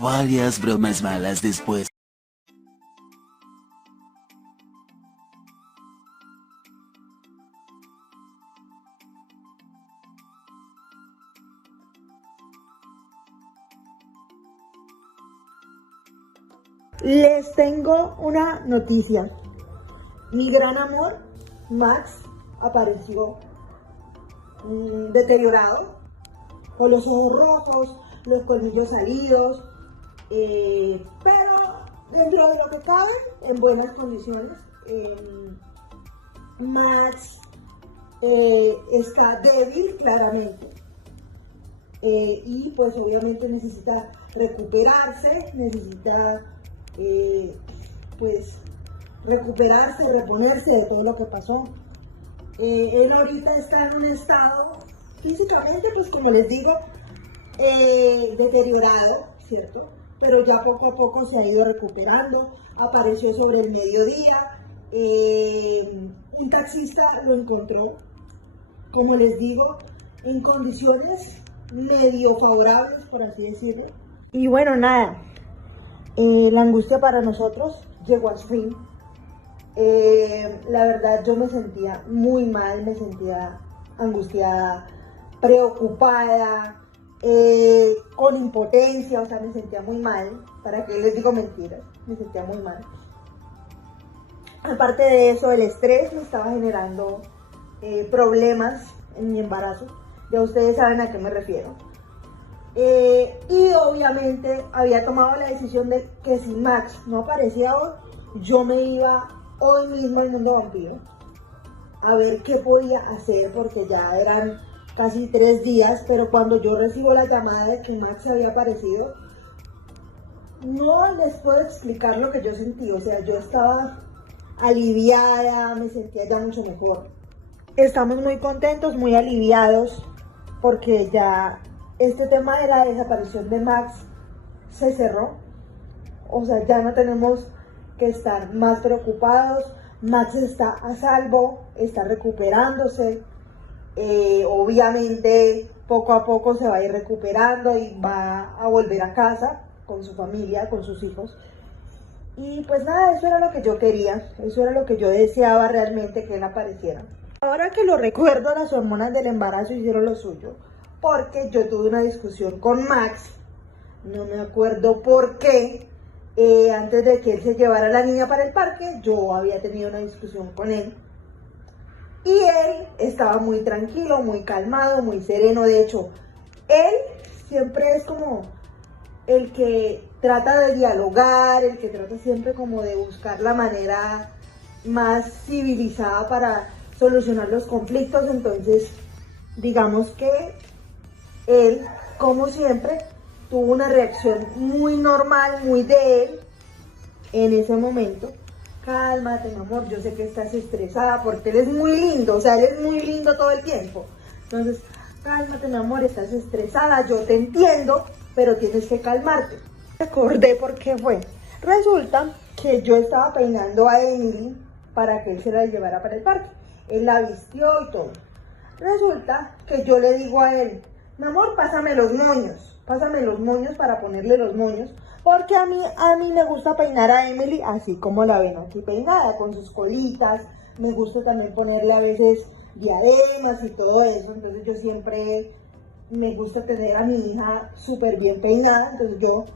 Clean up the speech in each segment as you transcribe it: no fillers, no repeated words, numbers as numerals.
Varias bromas malas después. Les tengo una noticia. Mi gran amor, Max, apareció deteriorado, con los ojos rojos, los colmillos salidos, pero dentro de lo que cabe, en buenas condiciones. Max está débil, claramente, y pues obviamente necesita recuperarse, necesita pues recuperarse, reponerse de todo lo que pasó. Él ahorita está en un estado físicamente, pues como les digo, deteriorado, ¿cierto? Pero ya poco a poco se ha ido recuperando. Apareció sobre el mediodía, un taxista lo encontró, como les digo, en condiciones medio favorables, por así decirlo. Y bueno, nada, la angustia para nosotros llegó a su fin. La verdad, yo me sentía muy mal, me sentía angustiada, preocupada, con impotencia, o sea, me sentía muy mal. ¿Para qué les digo mentiras? Me sentía muy mal. Aparte de eso, el estrés me estaba generando problemas en mi embarazo. Ya ustedes saben a qué me refiero. Y obviamente había tomado la decisión de que si Max no aparecía hoy, yo me iba hoy mismo al mundo vampiro a ver qué podía hacer, porque ya eran casi 3 días, pero cuando yo recibo la llamada de que Max había aparecido, no les puedo explicar lo que yo sentí. O sea, yo estaba aliviada, me sentía ya mucho mejor. Estamos muy contentos, muy aliviados, porque ya este tema de la desaparición de Max se cerró. O sea, ya no tenemos que estar más preocupados. Max está a salvo, está recuperándose. Obviamente poco a poco se va a ir recuperando y va a volver a casa con su familia, con sus hijos. Y pues nada, eso era lo que yo quería, eso era lo que yo deseaba realmente, que él apareciera. Ahora que lo recuerdo, las hormonas del embarazo hicieron lo suyo, porque yo tuve una discusión con Max, no me acuerdo por qué. Antes de que él se llevara a la niña para el parque, yo había tenido una discusión con él. Y él estaba muy tranquilo, muy calmado, muy sereno. De hecho, él siempre es como el que trata de dialogar, el que trata siempre como de buscar la manera más civilizada para solucionar los conflictos. Entonces, digamos que él, como siempre, tuvo una reacción muy normal, muy de él en ese momento. Cálmate, mi amor, yo sé que estás estresada porque él es muy lindo, o sea, él es muy lindo todo el tiempo. Entonces, cálmate, mi amor, estás estresada, yo te entiendo, pero tienes que calmarte. Recordé por qué fue. Resulta que yo estaba peinando a Emily para que él se la llevara para el parque. Él la vistió y todo. Resulta que yo le digo a él, mi amor, pásame los moños para ponerle los moños, porque a mí me gusta peinar a Emily así como la ven aquí peinada, con sus colitas. Me gusta también ponerle a veces diademas y todo eso. Entonces yo siempre me gusta tener a mi hija súper bien peinada, entonces yo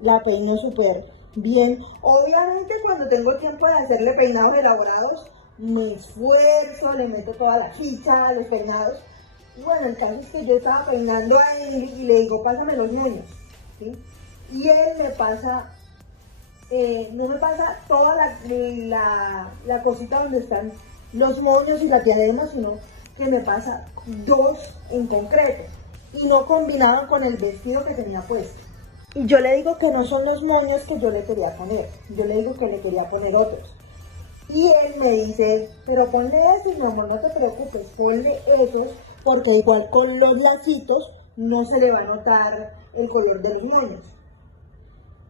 la peino súper bien. Obviamente cuando tengo tiempo de hacerle peinados elaborados, me esfuerzo, le meto toda la ficha a los peinados. Y bueno, el caso es que yo estaba peinando a él y le digo, pásame los moños, ¿sí? Y él me pasa, no me pasa toda la cosita donde están los moños y la diadema, sino que me pasa 2 en concreto. Y no combinaban con el vestido que tenía puesto. Y yo le digo que no son los moños que yo le quería poner, yo le digo que le quería poner otros. Y él me dice, pero ponle esos, mi amor, no te preocupes, ponle esos, porque igual con los lacitos no se le va a notar el color de los moños.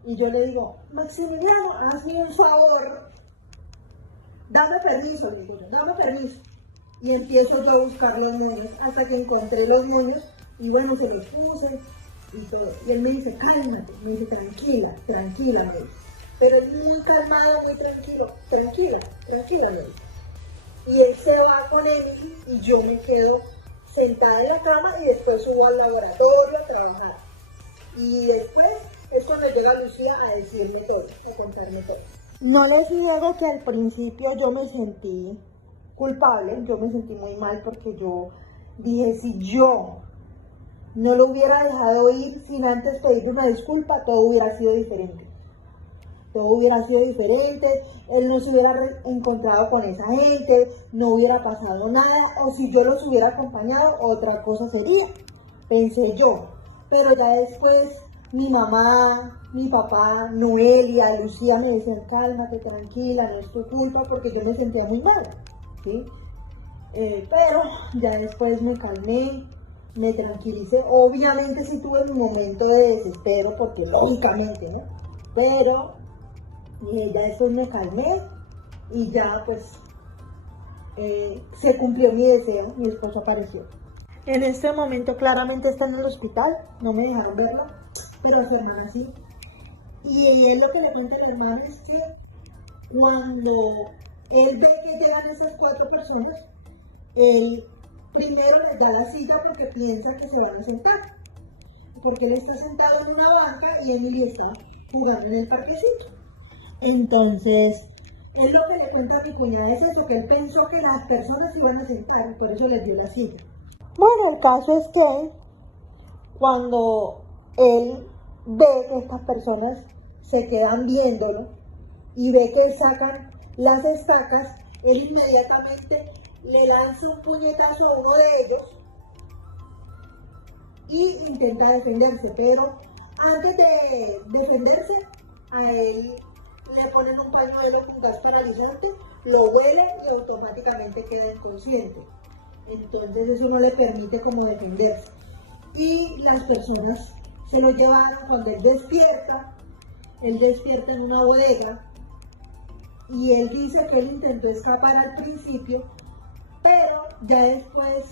Y yo le digo, Maximiliano, hazme un favor, dame permiso, le digo yo, dame permiso. Y empiezo yo a buscar los moños hasta que encontré los moños y bueno, se los puse, y todo. Y él me dice, cálmate, me dice, tranquila, tranquila, me dice. Pero él muy calmado, muy tranquilo, tranquila, tranquila, me dice. Y él se va con Emily y yo me quedo sentada en la cama y después subo al laboratorio a trabajar. Y después es cuando llega Lucía a decirme todo, a contarme todo. No les niego que al principio yo me sentí culpable, yo me sentí muy mal porque yo dije, si yo no lo hubiera dejado ir sin antes pedirle una disculpa, todo hubiera sido diferente. Todo hubiera sido diferente, él no se hubiera encontrado con esa gente, no hubiera pasado nada, o si yo los hubiera acompañado, otra cosa sería, pensé yo. Pero ya después mi mamá, mi papá, Noelia, Lucía me decían, cálmate, tranquila, no es tu culpa, porque yo me sentía muy mal, ¿sí? Pero ya después me calmé, me tranquilicé. Obviamente sí tuve mi momento de desespero, porque lógicamente, ¿no? Pero ya después me calmé y ya pues se cumplió mi deseo, mi esposo apareció. En este momento claramente está en el hospital, no me dejaron verlo, pero a su hermana sí. Y él lo que le cuenta a la hermana es que cuando él ve que llegan esas 4 personas, él primero les da la silla porque piensa que se van a sentar. Porque él está sentado en una banca y Emily está jugando en el parquecito. Entonces, él lo que le cuenta a mi cuñada es eso, que él pensó que las personas se iban a sentar y por eso les dio la silla. Bueno, el caso es que cuando él ve que estas personas se quedan viéndolo y ve que sacan las estacas, él inmediatamente le lanza un puñetazo a uno de ellos y intenta defenderse, pero antes de defenderse, a él le ponen un pañuelo con gas paralizante, lo huele y automáticamente queda inconsciente. Entonces eso no le permite como defenderse. Y las personas se lo llevaron. Cuando él despierta en una bodega y él dice que él intentó escapar al principio, pero ya después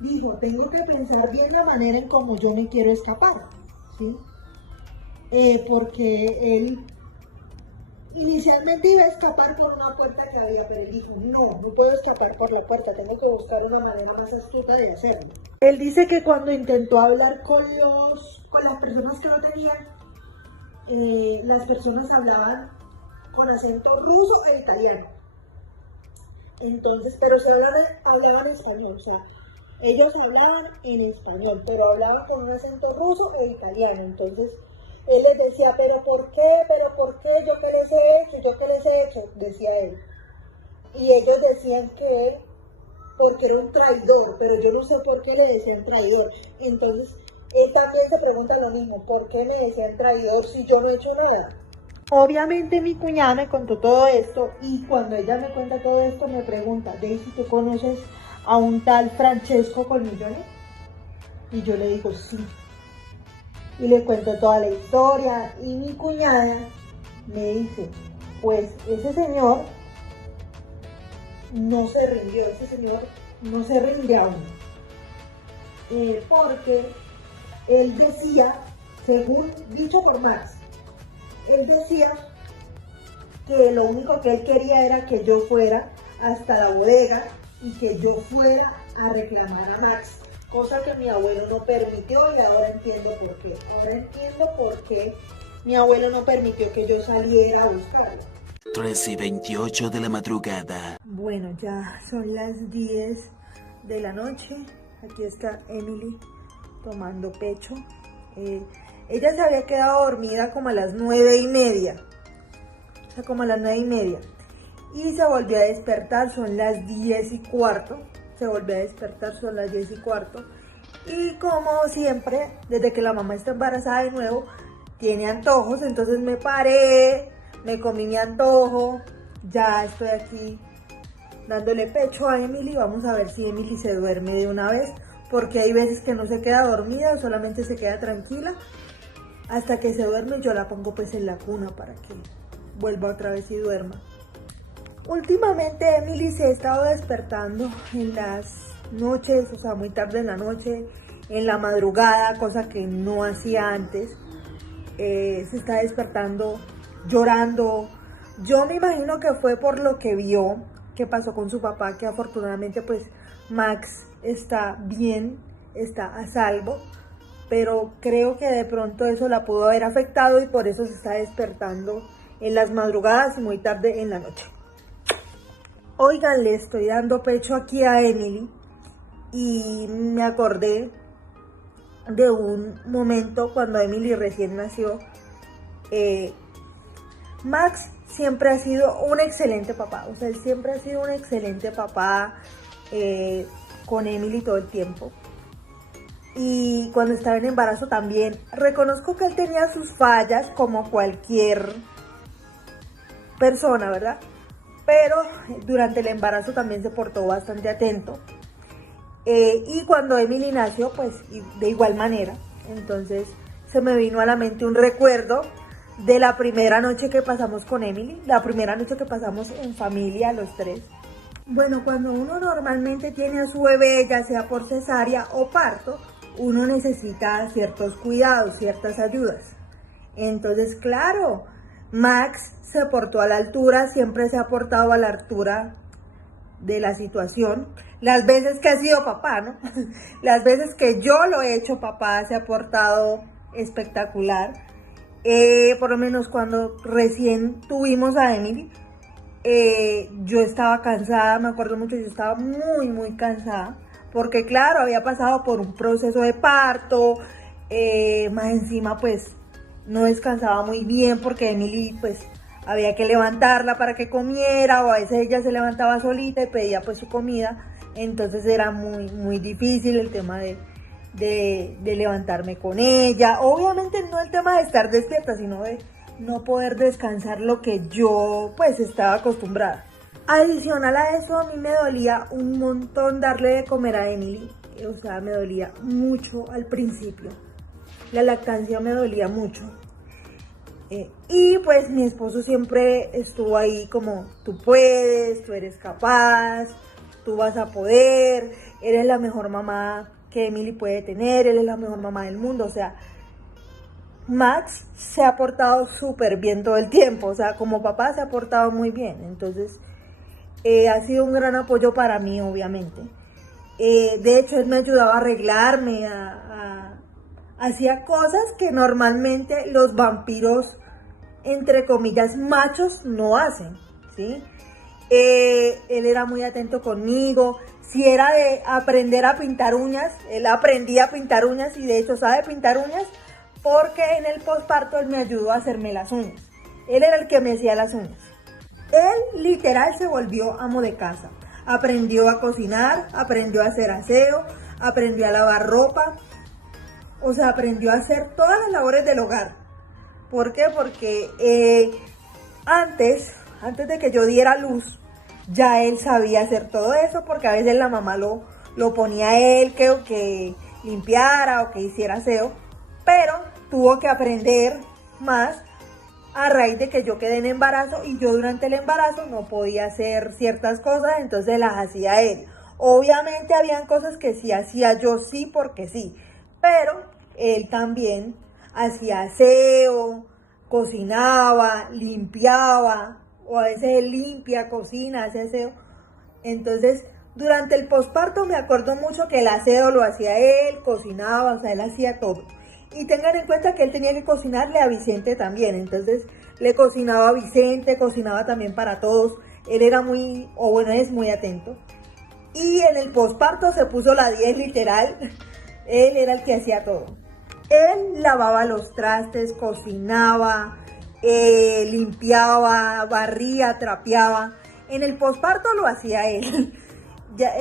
dijo, tengo que pensar bien la manera en cómo yo me quiero escapar, ¿sí? Porque él inicialmente iba a escapar por una puerta que había, pero él dijo, no puedo escapar por la puerta, tengo que buscar una manera más astuta de hacerlo. Él dice que cuando intentó hablar con las personas que lo tenían, las personas hablaban con acento ruso e italiano. Entonces, pero se hablaban español, o sea, ellos hablaban en español, pero hablaban con un acento ruso e italiano. Entonces, él les decía, pero ¿por qué? ¿Yo qué les he hecho? Decía él. Y ellos decían que porque era un traidor, pero yo no sé por qué le decían traidor. Entonces, él también se pregunta lo mismo, ¿por qué me decían traidor si yo no he hecho nada? Obviamente mi cuñada me contó todo esto y cuando ella me cuenta todo esto me pregunta, Daisy, ¿tú conoces a un tal Francesco Colmillone? Y yo le digo, sí. Y le cuento toda la historia y mi cuñada me dice, pues ese señor no se rindió, aún. Porque él decía, según dicho por Max, él decía que lo único que él quería era que yo fuera hasta la bodega y que yo fuera a reclamar a Max. Cosa que mi abuelo no permitió y ahora entiendo por qué. Ahora entiendo por qué mi abuelo no permitió que yo saliera a buscarlo. 3:28 de la madrugada. Bueno, ya son las 10 de la noche. Aquí está Emily tomando pecho. Ella se había quedado dormida como a las 9:30. O sea, como a las 9:30. Y se volvió a despertar, son las 10:15. Se volvió a despertar, son las 10:15. Y como siempre, desde que la mamá está embarazada de nuevo, tiene antojos. Entonces me paré, me comí mi antojo. Ya estoy aquí dándole pecho a Emily. Vamos a ver si Emily se duerme de una vez, porque hay veces que no se queda dormida, solamente se queda tranquila. Hasta que se duerme, yo la pongo pues en la cuna para que vuelva otra vez y duerma. Últimamente Emily se ha estado despertando en las noches, o sea, muy tarde en la noche, en la madrugada, cosa que no hacía antes. Se está despertando llorando. Yo me imagino que fue por lo que vio que pasó con su papá, que afortunadamente pues Max está bien, está a salvo, pero creo que de pronto eso la pudo haber afectado y por eso se está despertando en las madrugadas y muy tarde en la noche. Oigan, le estoy dando pecho aquí a Emily y me acordé de un momento cuando Emily recién nació. Max siempre ha sido un excelente papá, o sea, él siempre ha sido un excelente papá con Emily todo el tiempo. Y cuando estaba en embarazo también, reconozco que él tenía sus fallas como cualquier persona, ¿verdad? Pero durante el embarazo también se portó bastante atento. Y cuando Emily nació, pues de igual manera. Entonces se me vino a la mente un recuerdo de la primera noche que pasamos con Emily, la primera noche que pasamos en familia los tres. Bueno, cuando uno normalmente tiene a su bebé, ya sea por cesárea o parto, uno necesita ciertos cuidados, ciertas ayudas. Entonces, claro, Max se portó a la altura, siempre se ha portado a la altura de la situación. Las veces que ha sido papá, ¿no? Las veces que yo lo he hecho papá, se ha portado espectacular. Por lo menos cuando recién tuvimos a Emily, yo estaba cansada, me acuerdo mucho, yo estaba muy cansada, porque claro, había pasado por un proceso de parto, más encima pues no descansaba muy bien porque Emily pues había que levantarla para que comiera, o a veces ella se levantaba solita y pedía pues su comida, entonces era muy difícil el tema de levantarme con ella. Obviamente no el tema de estar despierta, sino de no poder descansar lo que yo pues estaba acostumbrada. Adicional a eso, a mí me dolía un montón darle de comer a Emily, o sea, me dolía mucho al principio, la lactancia me dolía mucho. Y pues mi esposo siempre estuvo ahí como, tú puedes, tú eres capaz, tú vas a poder, eres la mejor mamá que Emily puede tener, él es la mejor mamá del mundo. O sea, Max se ha portado súper bien todo el tiempo, o sea, como papá se ha portado muy bien. Entonces ha sido un gran apoyo para mí, obviamente. De hecho, él me ayudaba a arreglarme, hacía cosas que normalmente los vampiros, entre comillas, machos no hacen, ¿sí? Él era muy atento conmigo. Si era de aprender a pintar uñas, él aprendía a pintar uñas y de hecho sabe pintar uñas porque en el posparto él me ayudó a hacerme las uñas. Él era el que me hacía las uñas. Él literal se volvió amo de casa. Aprendió a cocinar, aprendió a hacer aseo, aprendió a lavar ropa. O sea, aprendió a hacer todas las labores del hogar. ¿Por qué? Porque antes de que yo diera luz, ya él sabía hacer todo eso, porque a veces la mamá lo ponía a él que limpiara o que hiciera aseo, pero tuvo que aprender más a raíz de que yo quedé en embarazo y yo durante el embarazo no podía hacer ciertas cosas, entonces las hacía él. Obviamente habían cosas que sí hacía yo, sí, porque sí, pero él también hacía aseo, cocinaba, limpiaba, o a veces él limpia, cocina, hace aseo. Entonces, durante el posparto me acuerdo mucho que el aseo lo hacía él, cocinaba, o sea, él hacía todo. Y tengan en cuenta que él tenía que cocinarle a Vicente también, entonces le cocinaba a Vicente, cocinaba también para todos. Él era es muy atento. Y en el posparto se puso la 10 literal, él era el que hacía todo. Él lavaba los trastes, cocinaba, limpiaba, barría, trapeaba. En el posparto lo hacía él. Ya,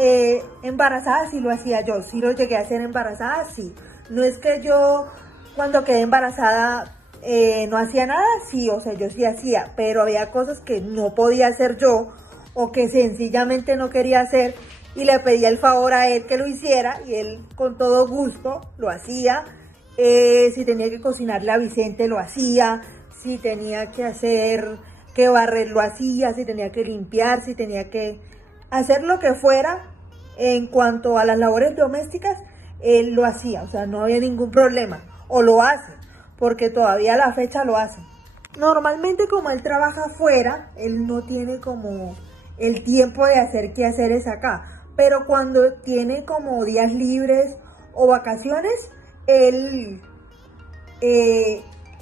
embarazada sí lo hacía yo, sí lo llegué a hacer embarazada, sí. No es que yo cuando quedé embarazada no hacía nada, sí, o sea, yo sí hacía, pero había cosas que no podía hacer yo o que sencillamente no quería hacer y le pedía el favor a él que lo hiciera y él con todo gusto lo hacía. Si tenía que cocinarle a Vicente lo hacía, si tenía que barrer lo hacía, si tenía que limpiar, si tenía que hacer lo que fuera en cuanto a las labores domésticas, él lo hacía, o sea, no había ningún problema, o lo hace, porque todavía a la fecha lo hace. Normalmente como él trabaja afuera, él no tiene como el tiempo de hacer quehaceres acá, pero cuando tiene como días libres o vacaciones, él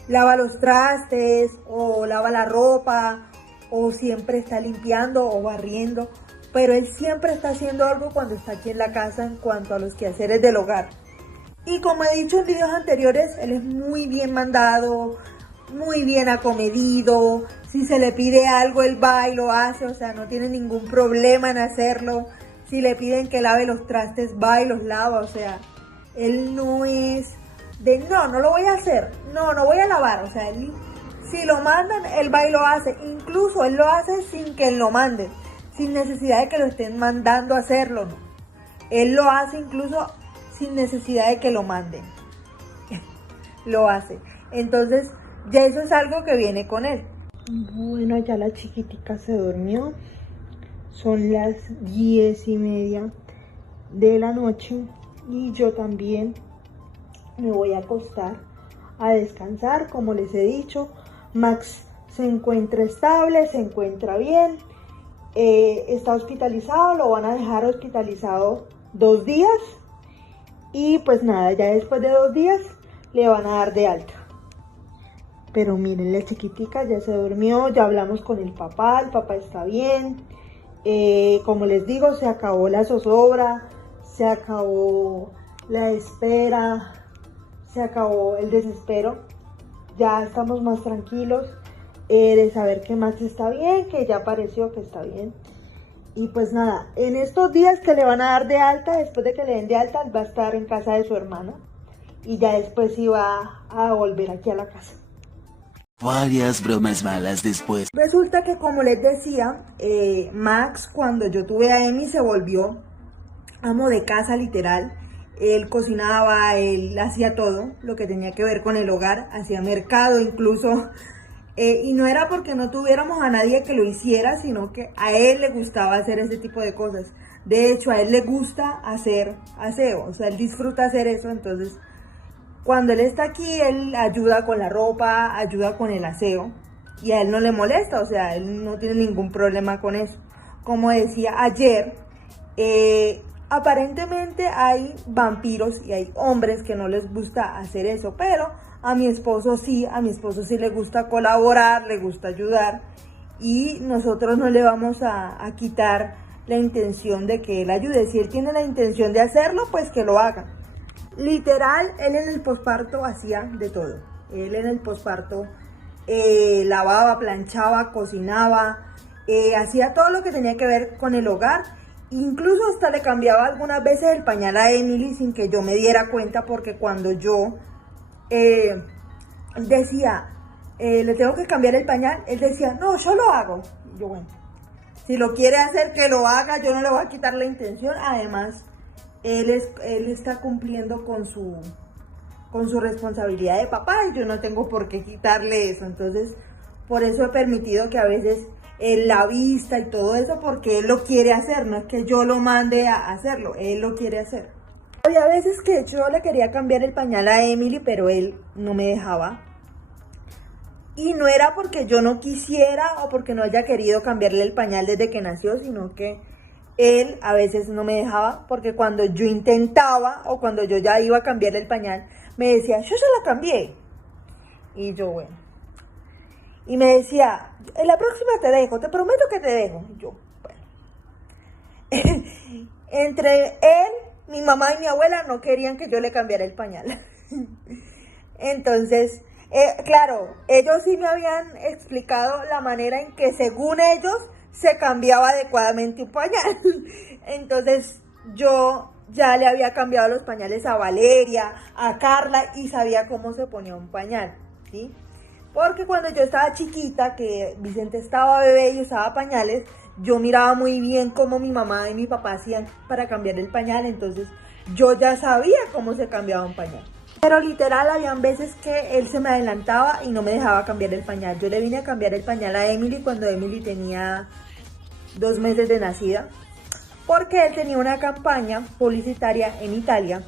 lava los trastes o lava la ropa o siempre está limpiando o barriendo, pero él siempre está haciendo algo cuando está aquí en la casa en cuanto a los quehaceres del hogar. Y como he dicho en videos anteriores, él es muy bien mandado, muy bien acomedido. Si se le pide algo, él va y lo hace, o sea, no tiene ningún problema en hacerlo. Si le piden que lave los trastes, va y los lava, o sea, él no es de no lo voy a hacer, no voy a lavar, o sea, él, si lo mandan, él va y lo hace. Incluso él lo hace sin que él lo mande, sin necesidad de que lo estén mandando a hacerlo, no. Él lo hace incluso sin necesidad de que lo manden. Lo hace. Entonces, ya eso es algo que viene con él. Bueno, ya la chiquitica se durmió. Son las 10:30 de la noche y yo también me voy a acostar a descansar. Como les he dicho, Max se encuentra estable, se encuentra bien. Está hospitalizado, lo van a dejar hospitalizado 2 días. Y pues nada, ya después de 2 días le van a dar de alta. Pero miren, la chiquitica ya se durmió, ya hablamos con el papá está bien. Como les digo, se acabó la zozobra, se acabó la espera, se acabó el desespero. Ya estamos más tranquilos de saber que Max está bien, que ya apareció, que está bien. Y pues nada, en estos días que le van a dar de alta, después de que le den de alta, va a estar en casa de su hermana. Y ya después sí va a volver aquí a la casa. Varias bromas malas después. Resulta que, como les decía, Max, cuando yo tuve a Emi, se volvió amo de casa, literal. Él cocinaba, él hacía todo lo que tenía que ver con el hogar, hacía mercado incluso. Y no era porque no tuviéramos a nadie que lo hiciera, sino que a él le gustaba hacer ese tipo de cosas. De hecho, a él le gusta hacer aseo, o sea, él disfruta hacer eso. Entonces, cuando él está aquí, él ayuda con la ropa, ayuda con el aseo, y a él no le molesta, o sea, él no tiene ningún problema con eso. Como decía ayer, aparentemente hay vampiros y hay hombres que no les gusta hacer eso, pero a mi esposo sí le gusta colaborar, le gusta ayudar, y nosotros no le vamos a quitar la intención de que él ayude. Si él tiene la intención de hacerlo, pues que lo haga. Literal, él en el posparto hacía de todo. Él en el posparto lavaba, planchaba, cocinaba, hacía todo lo que tenía que ver con el hogar. Incluso hasta le cambiaba algunas veces el pañal a Emily sin que yo me diera cuenta, porque cuando yo decía, le tengo que cambiar el pañal, él decía, no, yo lo hago. Y yo, bueno, si lo quiere hacer, que lo haga, yo no le voy a quitar la intención. Además, él está cumpliendo con su responsabilidad de papá, y yo no tengo por qué quitarle eso. Entonces, por eso he permitido que a veces él la vista y todo eso, porque él lo quiere hacer, no es que yo lo mande a hacerlo, él lo quiere hacer. Había veces que yo le quería cambiar el pañal a Emily, pero él no me dejaba. Y no era porque yo no quisiera o porque no haya querido cambiarle el pañal desde que nació, sino que él a veces no me dejaba, porque cuando yo intentaba o cuando yo ya iba a cambiarle el pañal, me decía, yo ya la cambié. Y yo, bueno. Y me decía, en la próxima te dejo, te prometo que te dejo. Y yo, bueno. Entre él, mi mamá y mi abuela no querían que yo le cambiara el pañal. Entonces, claro, ellos sí me habían explicado la manera en que, según ellos, se cambiaba adecuadamente un pañal. Entonces, yo ya le había cambiado los pañales a Valeria, a Carla, y sabía cómo se ponía un pañal, ¿sí? Porque cuando yo estaba chiquita, que Vicente estaba bebé y usaba pañales, yo miraba muy bien cómo mi mamá y mi papá hacían para cambiar el pañal. Entonces, yo ya sabía cómo se cambiaba un pañal. Pero literal, habían veces que él se me adelantaba y no me dejaba cambiar el pañal. Yo le vine a cambiar el pañal a Emily cuando Emily tenía 2 meses de nacida, porque él tenía una campaña publicitaria en Italia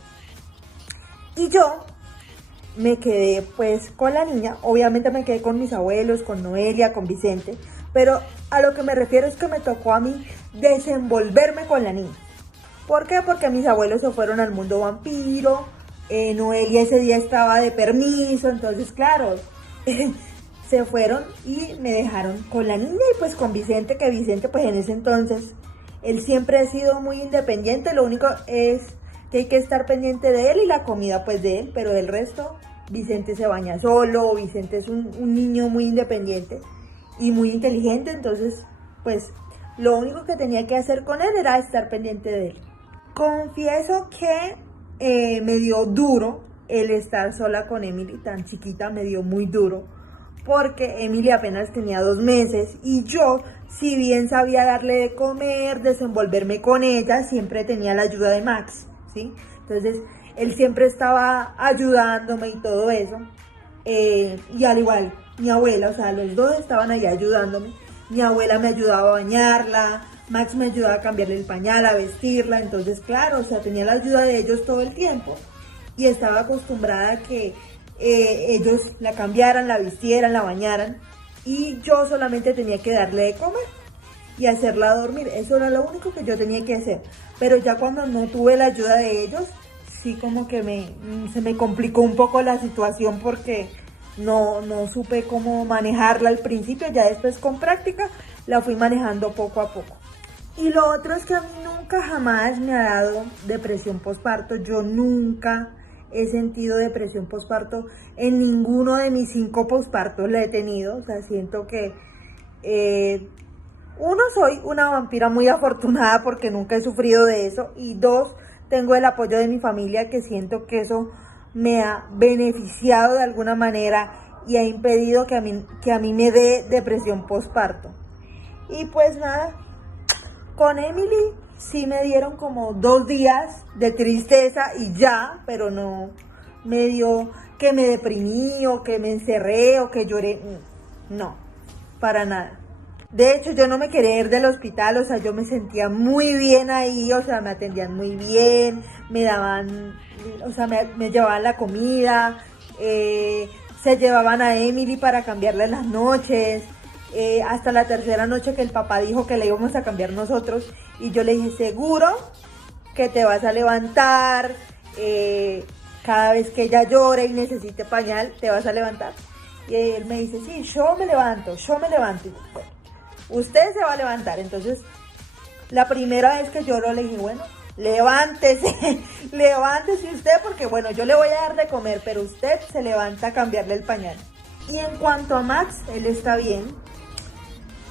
Y yo me quedé pues con la niña, obviamente me quedé con mis abuelos, con Noelia, con Vicente, pero a lo que me refiero es que me tocó a mí desenvolverme con la niña. ¿Por qué? Porque mis abuelos se fueron al mundo vampiro, Noelia ese día estaba de permiso, entonces claro, se fueron y me dejaron con la niña y pues con Vicente, que Vicente pues en ese entonces, él siempre ha sido muy independiente, lo único es que hay que estar pendiente de él y la comida pues de él, pero del resto, Vicente se baña solo, Vicente es un niño muy independiente y muy inteligente, entonces pues lo único que tenía que hacer con él era estar pendiente de él. Confieso que me dio duro el estar sola con Emily, tan chiquita, me dio muy duro, porque Emily apenas tenía 2 meses y yo, si bien sabía darle de comer, desenvolverme con ella, siempre tenía la ayuda de Max, ¿sí? Entonces, él siempre estaba ayudándome y todo eso, y al igual, mi abuela, o sea, los dos estaban ahí ayudándome, mi abuela me ayudaba a bañarla, Max me ayudaba a cambiarle el pañal, a vestirla, entonces claro, o sea, tenía la ayuda de ellos todo el tiempo y estaba acostumbrada a que ellos la cambiaran, la vistieran, la bañaran y yo solamente tenía que darle de comer y hacerla dormir, eso era lo único que yo tenía que hacer, pero ya cuando no tuve la ayuda de ellos, sí como que se me complicó un poco la situación porque no supe cómo manejarla al principio, ya después con práctica la fui manejando poco a poco. Y lo otro es que a mí nunca jamás me ha dado depresión postparto. Yo nunca he sentido depresión postparto. En ninguno de mis 5 postpartos la he tenido. O sea, siento que uno, soy una vampira muy afortunada porque nunca he sufrido de eso. Y 2, tengo el apoyo de mi familia, que siento que eso me ha beneficiado de alguna manera y ha impedido que a mí me dé depresión postparto. Y pues nada, con Emily sí me dieron como 2 días de tristeza y ya, pero no me dio que me deprimí o que me encerré o que lloré. No, para nada. De hecho, yo no me quería ir del hospital, o sea, yo me sentía muy bien ahí, o sea, me atendían muy bien, me daban, o sea, me llevaban la comida, se llevaban a Emily para cambiarla en las noches. Hasta la 3.ª noche que el papá dijo que le íbamos a cambiar nosotros y yo le dije, seguro que te vas a levantar, cada vez que ella llore y necesite pañal, te vas a levantar. Y él me dice, sí, yo me levanto. Y yo, bueno, usted se va a levantar. Entonces, la primera vez que lloró le dije, bueno, levántese, levántese usted, porque bueno, yo le voy a dar de comer, pero usted se levanta a cambiarle el pañal. Y en cuanto a Max, él está bien,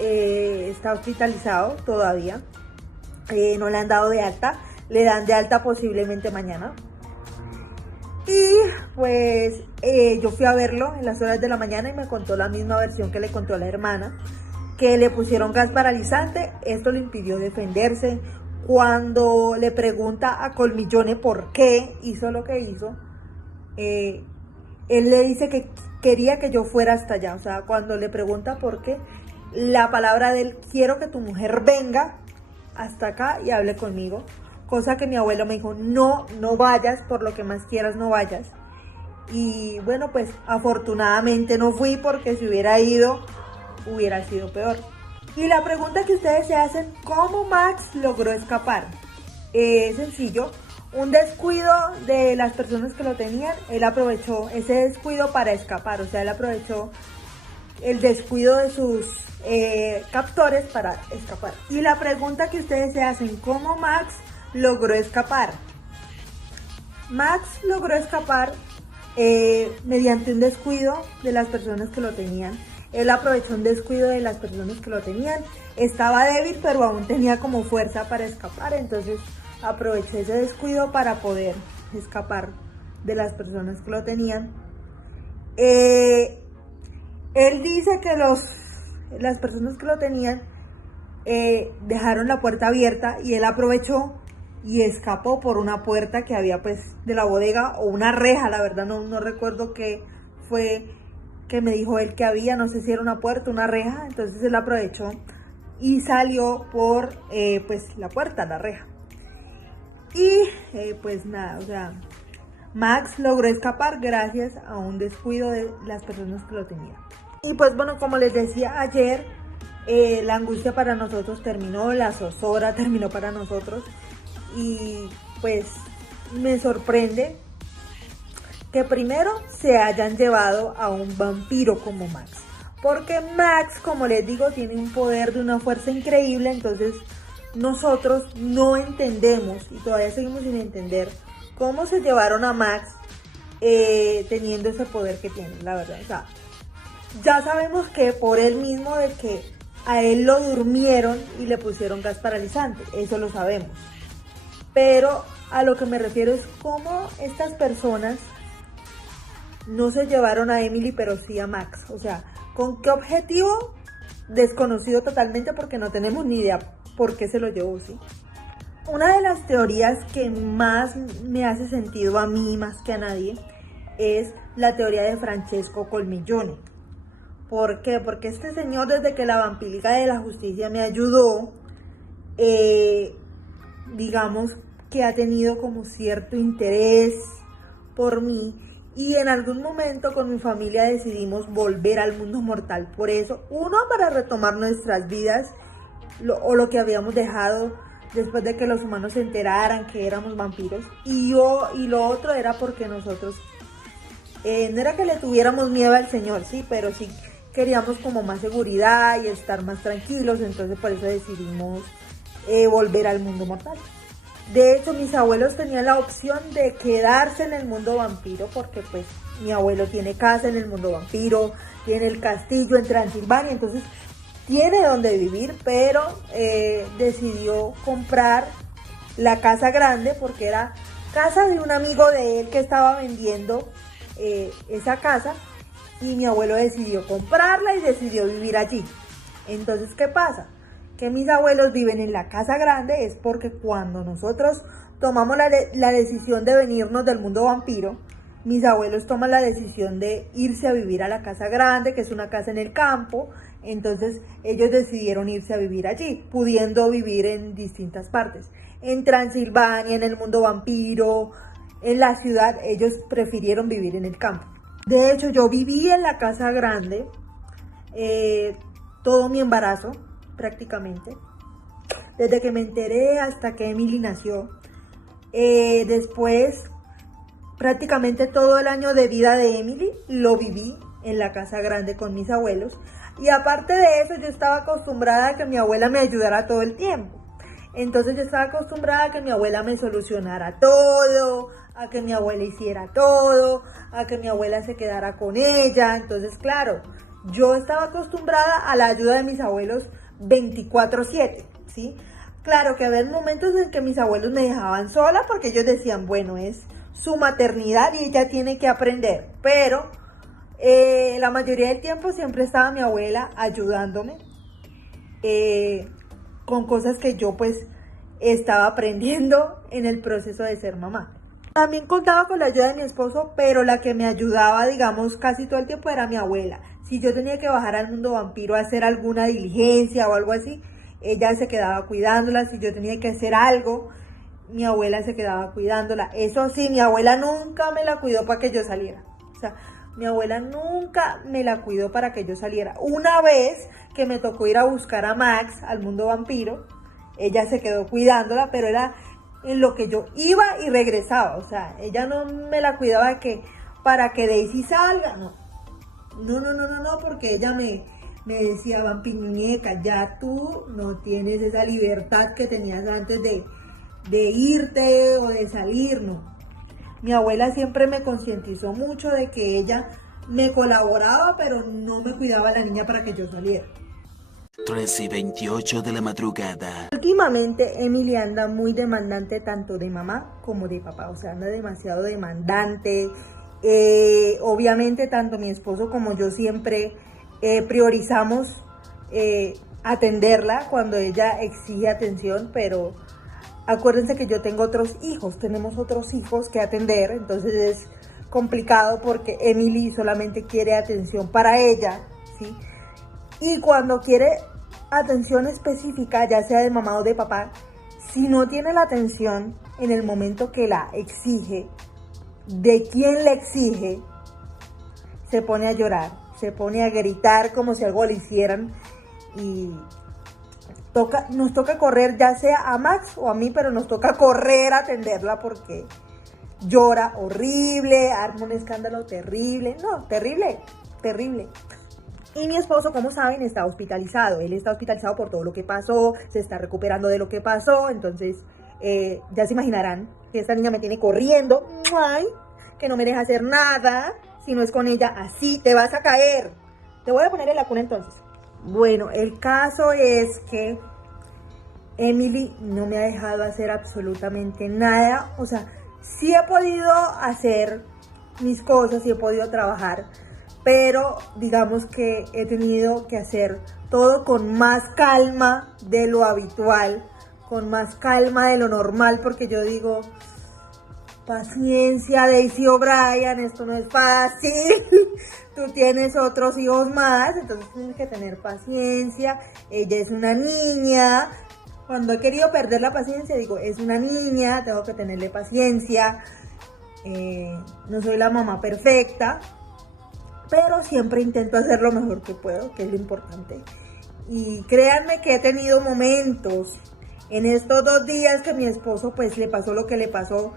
está hospitalizado todavía, no le han dado de alta, le dan de alta posiblemente mañana. Y pues yo fui a verlo en las horas de la mañana y me contó la misma versión que le contó a la hermana, que le pusieron gas paralizante, esto le impidió defenderse. Cuando le pregunta a Colmillone por qué hizo lo que hizo, él le dice que quería que yo fuera hasta allá. O sea, cuando le pregunta por qué, la palabra de él, quiero que tu mujer venga hasta acá y hable conmigo. Cosa que mi abuelo me dijo, no vayas, por lo que más quieras no vayas. Y bueno, pues afortunadamente no fui, porque si hubiera ido, hubiera sido peor. Y la pregunta que ustedes se hacen, ¿cómo Max logró escapar? Es sencillo, un descuido de las personas que lo tenían, él aprovechó ese descuido para escapar, o sea, él aprovechó el descuido de sus captores para escapar. Y la pregunta que ustedes se hacen, ¿cómo Max logró escapar? Max logró escapar mediante un descuido de las personas que lo tenían. Él aprovechó un descuido de las personas que lo tenían. Estaba débil, pero aún tenía como fuerza para escapar. Entonces aprovechó ese descuido para poder escapar de las personas que lo tenían. Él dice que las personas que lo tenían dejaron la puerta abierta y él aprovechó y escapó por una puerta que había pues de la bodega, o una reja, la verdad no recuerdo qué fue que me dijo él que había, no sé si era una puerta, una reja. Entonces él aprovechó y salió por pues la puerta, la reja. Y pues nada, o sea, Max logró escapar gracias a un descuido de las personas que lo tenían. Y pues bueno, como les decía ayer, la angustia para nosotros terminó, la zozobra terminó para nosotros. Y pues me sorprende que primero se hayan llevado a un vampiro como Max. Porque Max, como les digo, tiene un poder de una fuerza increíble. Entonces nosotros no entendemos y todavía seguimos sin entender cómo se llevaron a Max teniendo ese poder que tiene, la verdad. O sea, ya sabemos que por él mismo, de que a él lo durmieron y le pusieron gas paralizante, eso lo sabemos. Pero a lo que me refiero es cómo estas personas no se llevaron a Emily, pero sí a Max. O sea, ¿con qué objetivo? Desconocido totalmente, porque no tenemos ni idea por qué se lo llevó, ¿sí? Una de las teorías que más me hace sentido a mí, más que a nadie, es la teoría de Francesco Colmillone. ¿Por qué? Porque este señor, desde que la vampírica de la justicia me ayudó, digamos que ha tenido como cierto interés por mí, y en algún momento con mi familia decidimos volver al mundo mortal. Por eso, uno, para retomar nuestras vidas o lo que habíamos dejado después de que los humanos se enteraran que éramos vampiros, y lo otro era porque nosotros no era que le tuviéramos miedo al Señor, sí, pero sí queríamos como más seguridad y estar más tranquilos. Entonces por eso decidimos volver al mundo mortal. De hecho, mis abuelos tenían la opción de quedarse en el mundo vampiro, porque pues mi abuelo tiene casa en el mundo vampiro, tiene el castillo en Transilvania, entonces tiene donde vivir, pero decidió comprar la casa grande porque era casa de un amigo de él que estaba vendiendo esa casa, y mi abuelo decidió comprarla y decidió vivir allí. Entonces, ¿qué pasa? Que mis abuelos viven en la casa grande es porque cuando nosotros tomamos la decisión de venirnos del mundo vampiro, mis abuelos toman la decisión de irse a vivir a la casa grande, que es una casa en el campo. Entonces ellos decidieron irse a vivir allí, pudiendo vivir en distintas partes. En Transilvania, en el mundo vampiro, en la ciudad, ellos prefirieron vivir en el campo. De hecho, yo viví en la casa grande todo mi embarazo, prácticamente, desde que me enteré hasta que Emily nació. Después, prácticamente todo el año de vida de Emily lo viví en la casa grande con mis abuelos. Y aparte de eso, yo estaba acostumbrada a que mi abuela me ayudara todo el tiempo. Entonces yo estaba acostumbrada a que mi abuela me solucionara todo, a que mi abuela hiciera todo, a que mi abuela se quedara con ella. Entonces, claro, yo estaba acostumbrada a la ayuda de mis abuelos 24/7, ¿sí? Claro que había momentos en que mis abuelos me dejaban sola porque ellos decían, bueno, es su maternidad y ella tiene que aprender. Pero la mayoría del tiempo siempre estaba mi abuela ayudándome con cosas que yo pues estaba aprendiendo en el proceso de ser mamá. También contaba con la ayuda de mi esposo, pero la que me ayudaba, digamos, casi todo el tiempo era mi abuela. Si yo tenía que bajar al mundo vampiro a hacer alguna diligencia o algo así, ella se quedaba cuidándola. Si yo tenía que hacer algo, mi abuela se quedaba cuidándola. Eso sí, mi abuela nunca me la cuidó para que yo saliera. O sea, mi abuela nunca me la cuidó para que yo saliera. Una vez que me tocó ir a buscar a Max al mundo vampiro, ella se quedó cuidándola, pero era en lo que yo iba y regresaba. O sea, ella no me la cuidaba para que Daisy salga, no. No, porque ella me decía, vampi muñeca, ya tú no tienes esa libertad que tenías antes de irte o de salir, no. Mi abuela siempre me concientizó mucho de que ella me colaboraba, pero no me cuidaba a la niña para que yo saliera. 3:28 de la madrugada. Últimamente Emily anda muy demandante tanto de mamá como de papá, o sea, anda demasiado demandante. Obviamente tanto mi esposo como yo siempre priorizamos atenderla cuando ella exige atención, pero acuérdense que yo tengo otros hijos, tenemos otros hijos que atender, entonces es complicado porque Emily solamente quiere atención para ella, ¿sí? Y cuando quiere atención específica, ya sea de mamá o de papá, si no tiene la atención en el momento que la exige, de quien le exige, se pone a llorar, se pone a gritar como si algo le hicieran y nos toca correr, ya sea a Max o a mí, pero nos toca correr a atenderla porque llora horrible, arma un escándalo terrible, no, terrible, terrible. Y mi esposo, como saben, está hospitalizado. Él está hospitalizado por todo lo que pasó, se está recuperando de lo que pasó. Entonces, ya se imaginarán que esta niña me tiene corriendo, ¡ay!, que no me deja hacer nada. Si no es con ella, así te vas a caer. Te voy a poner en la cuna entonces. Bueno, el caso es que Emily no me ha dejado hacer absolutamente nada. O sea, sí he podido hacer mis cosas, sí he podido trabajar, pero digamos que he tenido que hacer todo con más calma de lo habitual, con más calma de lo normal, porque yo digo, paciencia, Daisy O'Brien, esto no es fácil, tú tienes otros hijos más, entonces tienes que tener paciencia, ella es una niña. Cuando he querido perder la paciencia, digo, es una niña, tengo que tenerle paciencia, no soy la mamá perfecta, pero siempre intento hacer lo mejor que puedo, que es lo importante. Y créanme que he tenido momentos en estos 2 días que mi esposo pues le pasó lo que le pasó,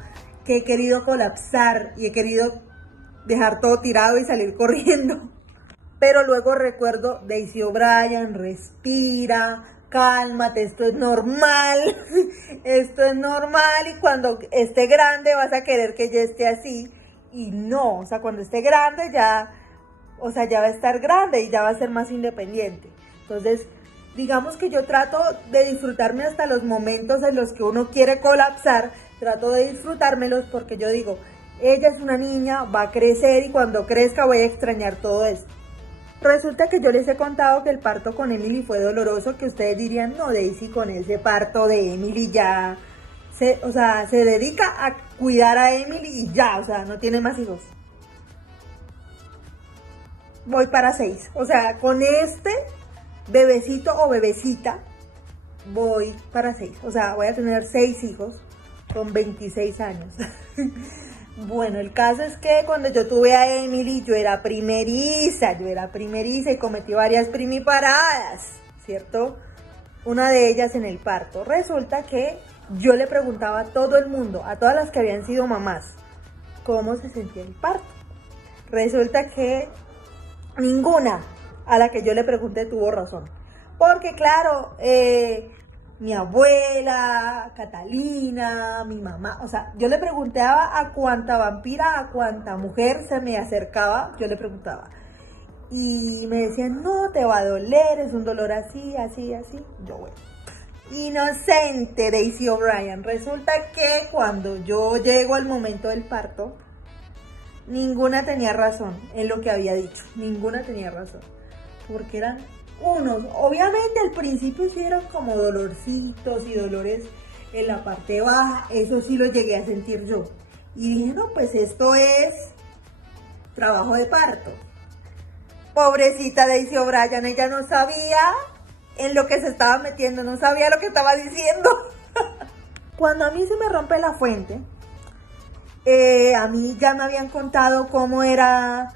que he querido colapsar y he querido dejar todo tirado y salir corriendo. Pero luego recuerdo, Daisy O'Brien, respira, cálmate, esto es normal, esto es normal y cuando esté grande vas a querer que yo esté así. Y no, o sea, cuando esté grande ya, o sea, ya va a estar grande y ya va a ser más independiente. Entonces, digamos que yo trato de disfrutarme hasta los momentos en los que uno quiere colapsar, trato de disfrutármelos porque yo digo, ella es una niña, va a crecer y cuando crezca voy a extrañar todo esto. Resulta que yo les he contado que el parto con Emily fue doloroso, que ustedes dirían, no, Daisy, con ese parto de Emily ya, se dedica a cuidar a Emily y ya, o sea, no tiene más hijos. Voy para 6, o sea, con este bebecito o bebecita voy para 6, o sea, voy a tener 6 hijos con 26 años. Bueno, el caso es que cuando yo tuve a Emily, yo era primeriza y cometí varias primiparadas, ¿cierto? Una de ellas en el parto. Resulta que yo le preguntaba a todo el mundo, a todas las que habían sido mamás, cómo se sentía el parto. Resulta que ninguna a la que yo le pregunté tuvo razón. Porque claro, mi abuela, Catalina, mi mamá, o sea, yo le preguntaba a cuánta vampira, a cuánta mujer se me acercaba, yo le preguntaba. Y me decían, no, te va a doler, es un dolor así, así, así. Yo, bueno, inocente Daisy O'Brien. Resulta que cuando yo llego al momento del parto, ninguna tenía razón en lo que había dicho, ninguna tenía razón, porque eran unos, obviamente al principio sí eran como dolorcitos y dolores en la parte baja, eso sí lo llegué a sentir yo, y dije, no, pues esto es trabajo de parto. Pobrecita Daisy O'Brien, ella no sabía en lo que se estaba metiendo, no sabía lo que estaba diciendo. Cuando a mí se me rompe la fuente, a mí ya me habían contado cómo era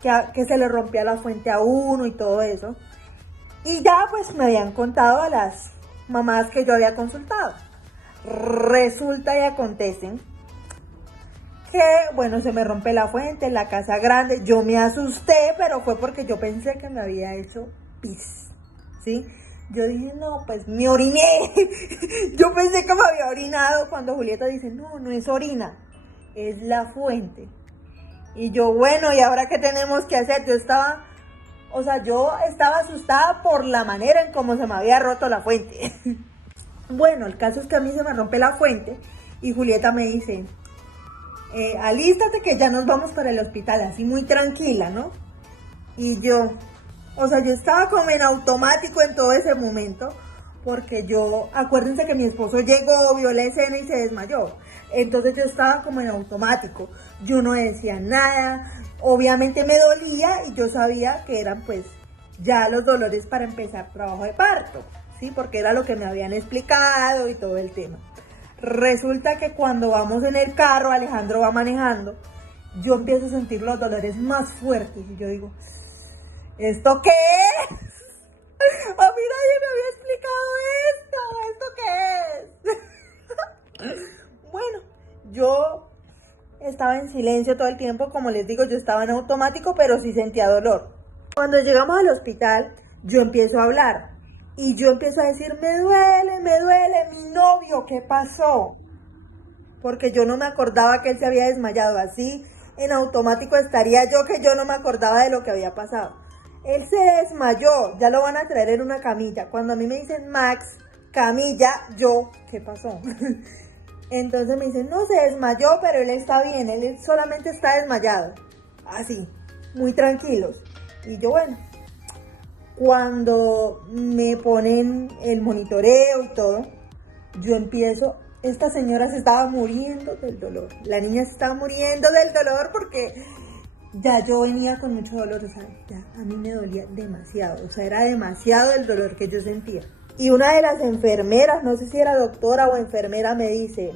que se le rompía la fuente a uno y todo eso. Y ya pues me habían contado a las mamás que yo había consultado. Resulta y acontecen que, bueno, se me rompe la fuente en la casa grande. Yo me asusté, pero fue porque yo pensé que me había hecho pis, ¿sí? Yo dije, no, pues me oriné. Yo pensé que me había orinado cuando Julieta dice, no, no es orina, es la fuente. Y yo, bueno, ¿y ahora qué tenemos que hacer? Yo estaba asustada por la manera en cómo se me había roto la fuente. Bueno, el caso es que a mí se me rompe la fuente y Julieta me dice, alístate que ya nos vamos para el hospital, así muy tranquila, ¿no? Y yo estaba como en automático en todo ese momento, porque acuérdense que mi esposo llegó, vio la escena y se desmayó. Entonces yo estaba como en automático, yo no decía nada, obviamente me dolía y yo sabía que eran pues ya los dolores para empezar trabajo de parto, ¿sí? Porque era lo que me habían explicado y todo el tema. Resulta que cuando vamos en el carro, Alejandro va manejando yo empiezo a sentir los dolores más fuertes y yo digo, ¿esto qué es? A mí nadie me había explicado esto, ¿esto qué es? Bueno, yo estaba en silencio todo el tiempo, como les digo, yo estaba en automático, pero sí sentía dolor. Cuando llegamos al hospital, yo empiezo a hablar y yo empiezo a decir, me duele, mi novio, ¿qué pasó? Porque yo no me acordaba que él se había desmayado. Así, en automático estaría yo que yo no me acordaba de lo que había pasado. Él se desmayó, ya lo van a traer en una camilla. Cuando a mí me dicen, Max, camilla, yo, ¿qué pasó? Entonces me dicen, no, se desmayó, pero él está bien, él solamente está desmayado. Así, muy tranquilos. Y yo, bueno, cuando me ponen el monitoreo y todo, yo empiezo, esta señora se estaba muriendo del dolor. La niña se estaba muriendo del dolor porque ya yo venía con mucho dolor, o sea, ya a mí me dolía demasiado, o sea, era demasiado el dolor que yo sentía. Y una de las enfermeras, no sé si era doctora o enfermera, me dice,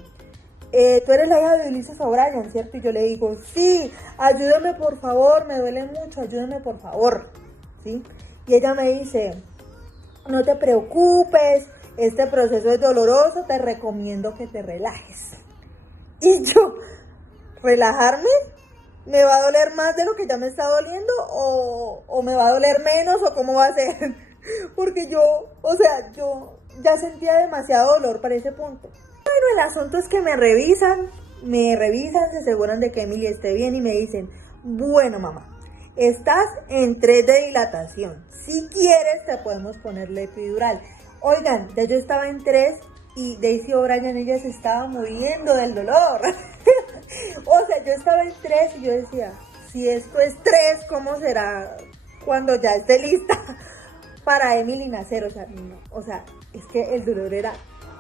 tú eres la hija de Ulises O'Brien, ¿cierto? Y yo le digo, sí, ayúdame por favor, me duele mucho, ayúdame por favor, ¿sí? Y ella me dice, no te preocupes, este proceso es doloroso, te recomiendo que te relajes. Y yo, ¿relajarme? ¿Me va a doler más de lo que ya me está doliendo? ¿O me va a doler menos? ¿O cómo va a ser? Porque yo, o sea, yo ya sentía demasiado dolor para ese punto. Bueno, el asunto es que me revisan, se aseguran de que Emily esté bien y me dicen, bueno mamá, estás en 3 de dilatación. Si quieres te podemos ponerle epidural. Oigan, ya yo estaba en 3 y Daisy O'Brien, ella se estaba muriendo del dolor. O sea, yo estaba en 3 y yo decía, si esto es 3, ¿cómo será cuando ya esté lista para Emily nacer? O sea, no, o sea, es que el dolor era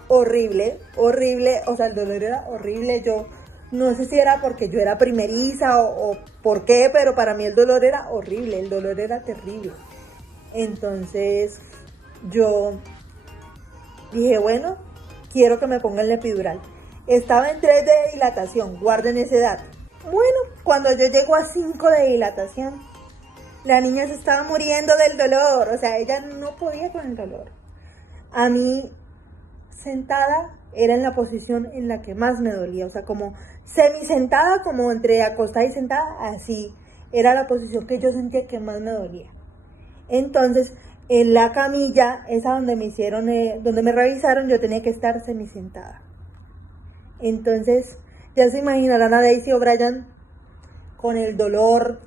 horrible, o sea, el dolor era horrible. Yo no sé si era porque yo era primeriza o por qué, pero para mí el dolor era horrible, el dolor era terrible. Entonces yo dije, bueno, quiero que me pongan la epidural. Estaba en 3 de dilatación, guarden ese dato. Bueno, cuando yo llego a 5 de dilatación, la niña se estaba muriendo del dolor, o sea, ella no podía con el dolor. A mí, sentada, era en la posición en la que más me dolía, o sea, como semisentada, como entre acostada y sentada, así, era la posición que yo sentía que más me dolía. Entonces, en la camilla, esa donde me hicieron, donde me revisaron, yo tenía que estar semisentada. Entonces, ya se imaginarán a Daisy O'Brien con el dolor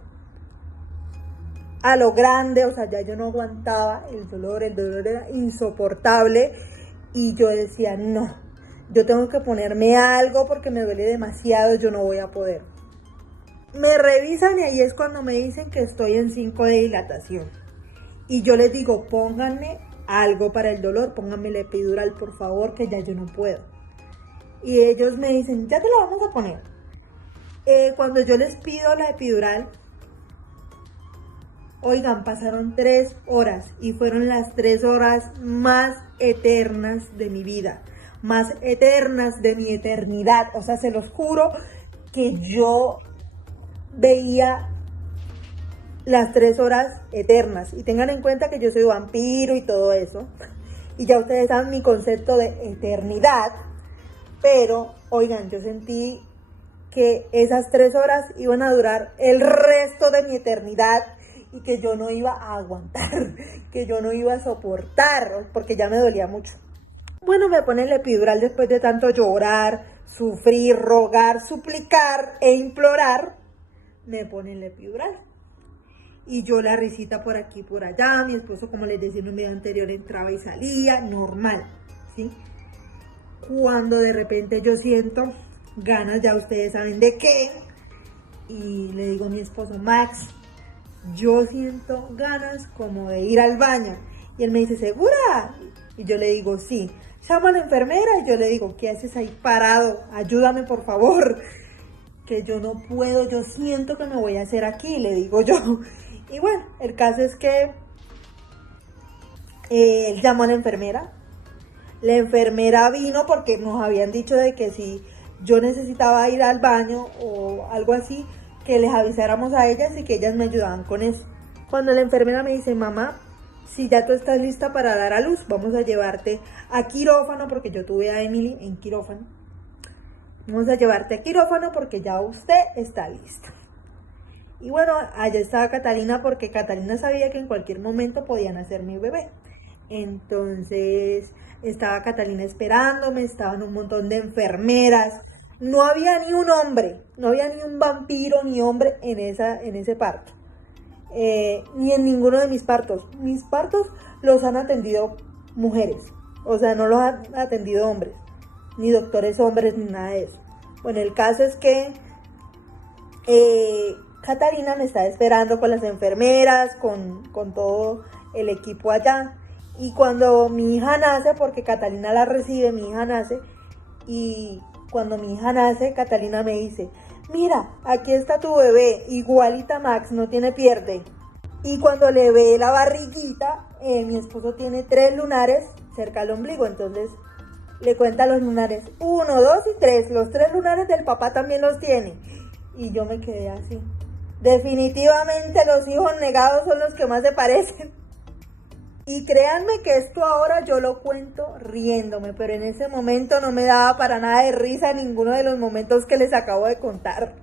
a lo grande, o sea, ya yo no aguantaba el dolor era insoportable y yo decía, no, yo tengo que ponerme algo porque me duele demasiado, yo no voy a poder. Me revisan y ahí es cuando me dicen que estoy en 5 de dilatación. Y yo les digo, pónganme algo para el dolor, pónganme la epidural, por favor, que ya yo no puedo. Y ellos me dicen, ya te la vamos a poner. Cuando yo les pido la epidural, oigan, pasaron 3 horas y fueron las 3 horas más eternas de mi vida, más eternas de mi eternidad. O sea, se los juro que yo veía las 3 horas eternas. Y tengan en cuenta que yo soy vampiro y todo eso. Y ya ustedes saben mi concepto de eternidad. Pero, oigan, yo sentí que esas 3 horas iban a durar el resto de mi eternidad y que yo no iba a aguantar, que yo no iba a soportar, porque ya me dolía mucho. Bueno, me ponen la epidural después de tanto llorar, sufrir, rogar, suplicar e implorar. Me ponen la epidural. Y yo la risita por aquí, por allá. Mi esposo, como les decía en un video anterior, entraba y salía, normal, ¿sí? Cuando de repente yo siento ganas, ya ustedes saben de qué, y le digo a mi esposo, Max, yo siento ganas como de ir al baño. Y él me dice, ¿segura? Y yo le digo, sí. Llama a la enfermera y yo le digo, ¿qué haces ahí parado? Ayúdame, por favor, que yo no puedo, yo siento que me voy a hacer aquí, le digo yo. Y bueno, el caso es que él llamó a la enfermera. La enfermera vino porque nos habían dicho de que si yo necesitaba ir al baño o algo así, que les avisáramos a ellas y que ellas me ayudaban con eso. Cuando la enfermera me dice, mamá, si ya tú estás lista para dar a luz, vamos a llevarte a quirófano, porque yo tuve a Emily en quirófano. Vamos a llevarte a quirófano porque ya usted está lista. Y bueno, allá estaba Catalina porque Catalina sabía que en cualquier momento podían hacer mi bebé. Entonces estaba Catalina esperándome, estaban un montón de enfermeras. No había ni un hombre, no había ni un vampiro ni hombre en ese parto. Ni en ninguno de mis partos. Mis partos los han atendido mujeres, o sea, no los han atendido hombres, ni doctores hombres, ni nada de eso. Bueno, el caso es que Catalina me está esperando con las enfermeras, con todo el equipo allá. Y cuando mi hija nace, porque Catalina la recibe, mi hija nace, y cuando mi hija nace, Catalina me dice, mira, aquí está tu bebé, igualita Max, no tiene pierde. Y cuando le ve la barriguita, mi esposo tiene 3 lunares cerca al ombligo, entonces le cuenta los lunares, 1, 2 y 3, los 3 lunares del papá también los tiene. Y yo me quedé así. Definitivamente los hijos negados son los que más se parecen. Y créanme que esto ahora yo lo cuento riéndome, pero en ese momento no me daba para nada de risa ninguno de los momentos que les acabo de contar.